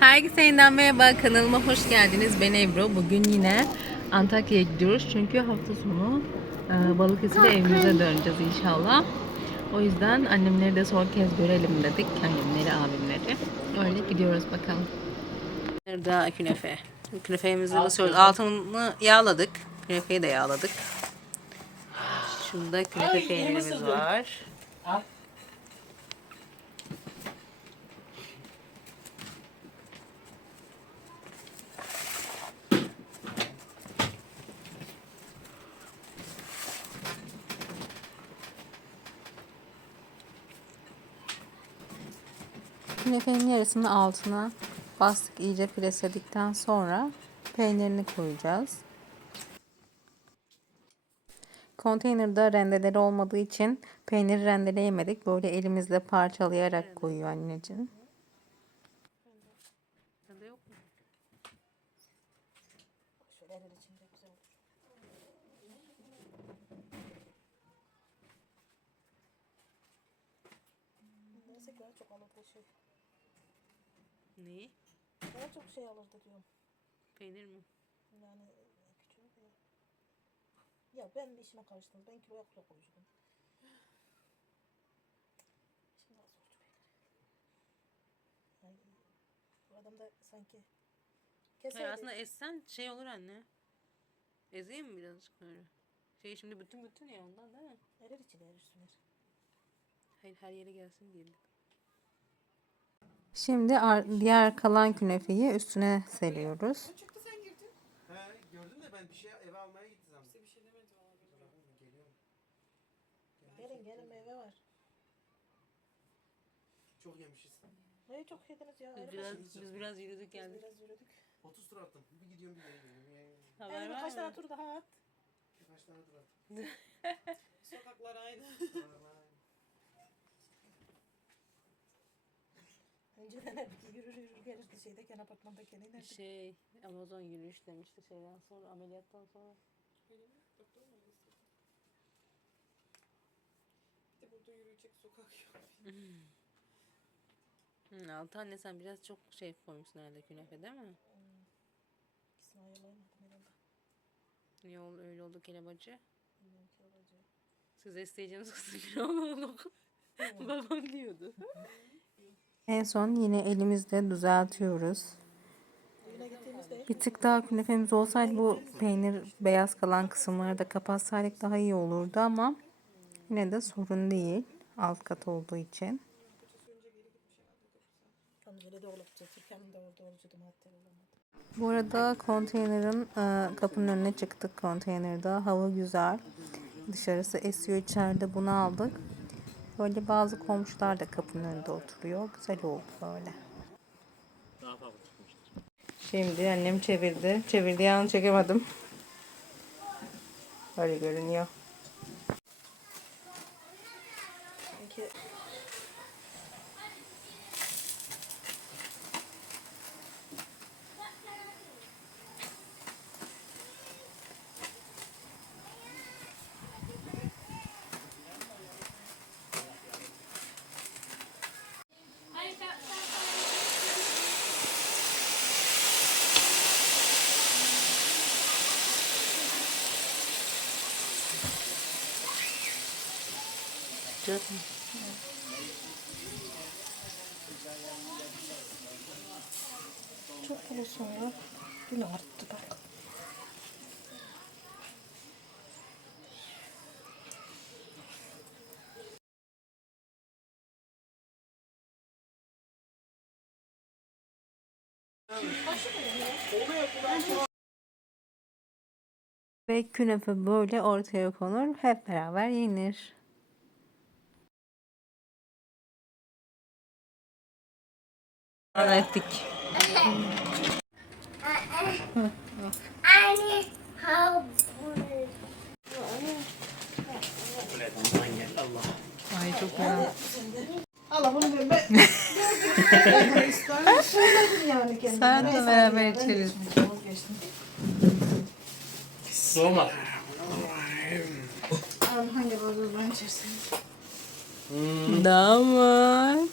Herkese yeniden merhaba. Kanalıma hoş geldiniz. Ben Ebru. Bugün yine Antakya'ya gidiyoruz. Çünkü hafta sonu e, Balıkesir'e evimize döneceğiz inşallah. O yüzden annemleri de son kez görelim dedik. Annemleri, abimleri. Öyle gidiyoruz bakalım. Burada künefe. Künefemizi ısıyoruz. Altını yağladık. Künefeyi de yağladık. Şurada künefe peynirimiz var. Künefenin yarısını altına bastık iyice presledikten sonra peynirini koyacağız. Konteynerde rendeleri olmadığı için peyniri rendeleyemedik. Böyle elimizle parçalayarak koyuyor anneciğim. Çok şey. Neyi? Daha çok şey alırdı diyorum. Peynir mi? Yani küçüğünü de. Ya ben bir işime karıştım. Ben kiloya kilo koyuyordum. Şimdi nasıl oldu Yani bu adam da sanki Hayır, keseydi. aslında essen şey olur anne. Ezeyim mi birazcık böyle? Şey şimdi bütün bütün ya ondan değil mi? Erir içine erir üstüne. Hayır her yere gelsin diye. Şimdi diğer kalan künefeyi üstüne seriyoruz. Çıktı sen girdin. He gördüm de ben bir şey eve almaya gittim zaten. Size bir şey demedi valla. Geliyorum. Gelin gelin meyve var. Çok yemişiz. Ne çok yediniz ya. Biz biraz, biz biraz yürüdük geldik. biraz yürüdük. 30 tur attım. Bir gidiyorum bir geri geliyorum. Haber Yani var birkaç tane mı? tur daha at. Birkaç tane tur attım. Sokaklar aynı. Önceden hep yürür yürür gelirdi şeydeyken apartmandayken inerdik. Şey Amazon yürüyüş demişti şeyden sonra ameliyattan sonra. Öyle mi? Doktor mu öyle istedi? Bir de burada yürüyecek sokak yok. Hı, altı anne sen biraz çok şey koymuşsun herhalde künefe değil mi? İkisini ayarlayamadım herhalde. Niye oldu, öyle oldu kelebacı? Bilmiyorum ki olacak. Size isteyeceğiniz kızı bir olduk. Babam diyordu. En son yine elimizle düzeltiyoruz. Bir tık daha künefemiz olsaydı bu peynir beyaz kalan kısımları da kapatsaydık daha iyi olurdu ama yine de sorun değil. Alt kat olduğu için. Bu arada konteynerin e, kapının önüne çıktık konteynerde. Hava güzel. Dışarısı esiyor içeride bunu aldık. Böyle bazı komşular da kapının önünde oturuyor. Güzel oldu böyle. Şimdi annem çevirdi. Çevirdiği an çekemedim. Öyle görünüyor. Çünkü Canım. çok yıl sonra yine arttı bak. Ve künefe böyle ortaya konur. Hep beraber yenir. Ettik. Ay çok güzel. Allah bunu ben ben söyledim yani kendime. Sen de beraber içeriz. Soğuma. Abi hangi bazılarını içersin? Damat.